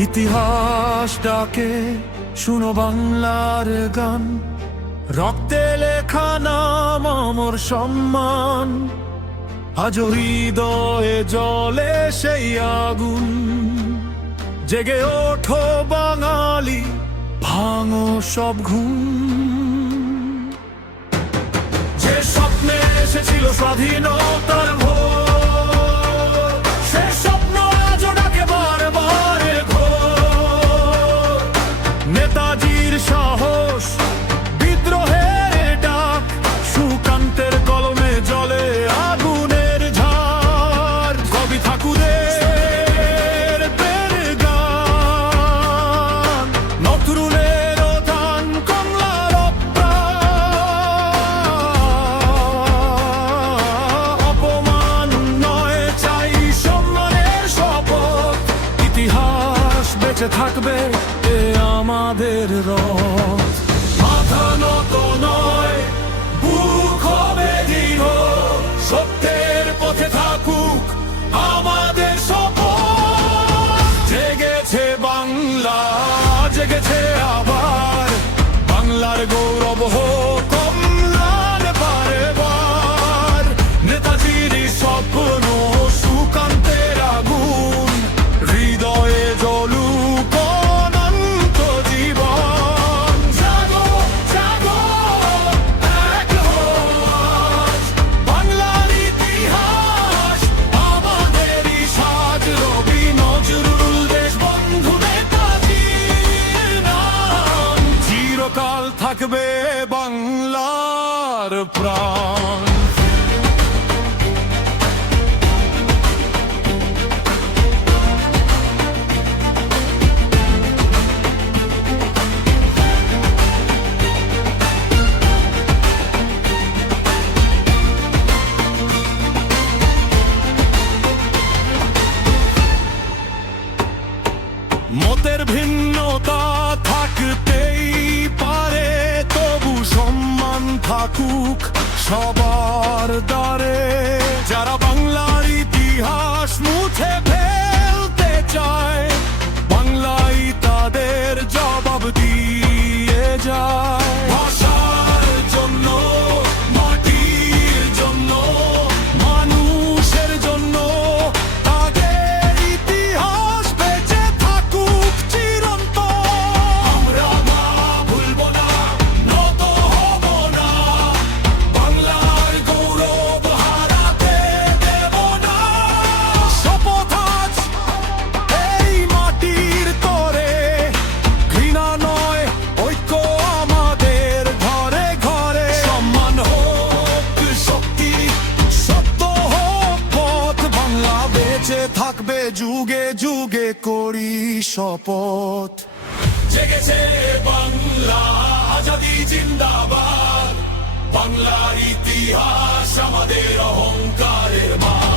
ইতিহাস ডাকে শুনো বাংলার গান, রক্তে লেখা নাম অমর সম্মান। আজ হৃদয়ে জ্বলে সেই আগুন, জেগে ওঠো বাঙালি, ভাঙো সব ঘুম। যে স্বপ্নে এসেছিল স্বাধীনতার ভোর, সে স্বপ্ন আজ ডাকে বারে বারে ঘোর। নেতাজির সাহস, বিদ্রোহের ডাক, সুকান্তের কলমে জ্বলে আগুনের ঝাড়। কবি ঠাকুরের প্রের গান, নজরুলের দান, কমলার অপমান নয়, চাই সম্মানের শপথ। ইতিহাস বেঁচে থাকবে, এ আমাদের রথ। মাথা নত নয়, বুক হবে দৃঢ়, সত্যের পথে থাকুক আমাদের শপথ। জেগেছে বাংলা, জেগেছে আবার, বাংলার গৌরব হোক অম্লান বারে বার। নেতাজির স্বপ্ন, সুকান্তের আগুন, হৃদয়ে জ্বলুক অনন্ত জীবন। জাগো জাগো এক হোস, বাংলার ইতিহাস আমাদেরই সাজ। রবি নজরুল, দেশবন্ধু নেতাজির নাম, চিরকাল থাকবে বাংলার প্রাণ। মতের ভিন্নতা থাকতেই পারে, তবু সম্মান থাকুক সবার দ্বারে। যারা বাংলার ইতিহাস মুছে ফেলতে চায়, বাংলাই তাদের জবাব দিয়ে যায়। ভাষার জন্য, মাটির জন্য, মানুষের জন্য তাদের ইতিহাস বেঁচে থাকুক চিরন্তন। আমরা না ভুলব না, নত হব না, বাংলার গৌরব হারাতে দেব না। শপথ আজ এই মাটির তরে, ঘৃণা নয় ঐক্য আমাদের ঘরে ঘরে। সম্মান হোক শক্তি, সত্য হোক পথ, বাংলা বেঁচে থাকবে যুগে যুগে, করি শপথ। জেগেছে বাংলা, আজাদি জিন্দাবাদ, বাংলার ইতিহাস আমাদের অহংকারের মান।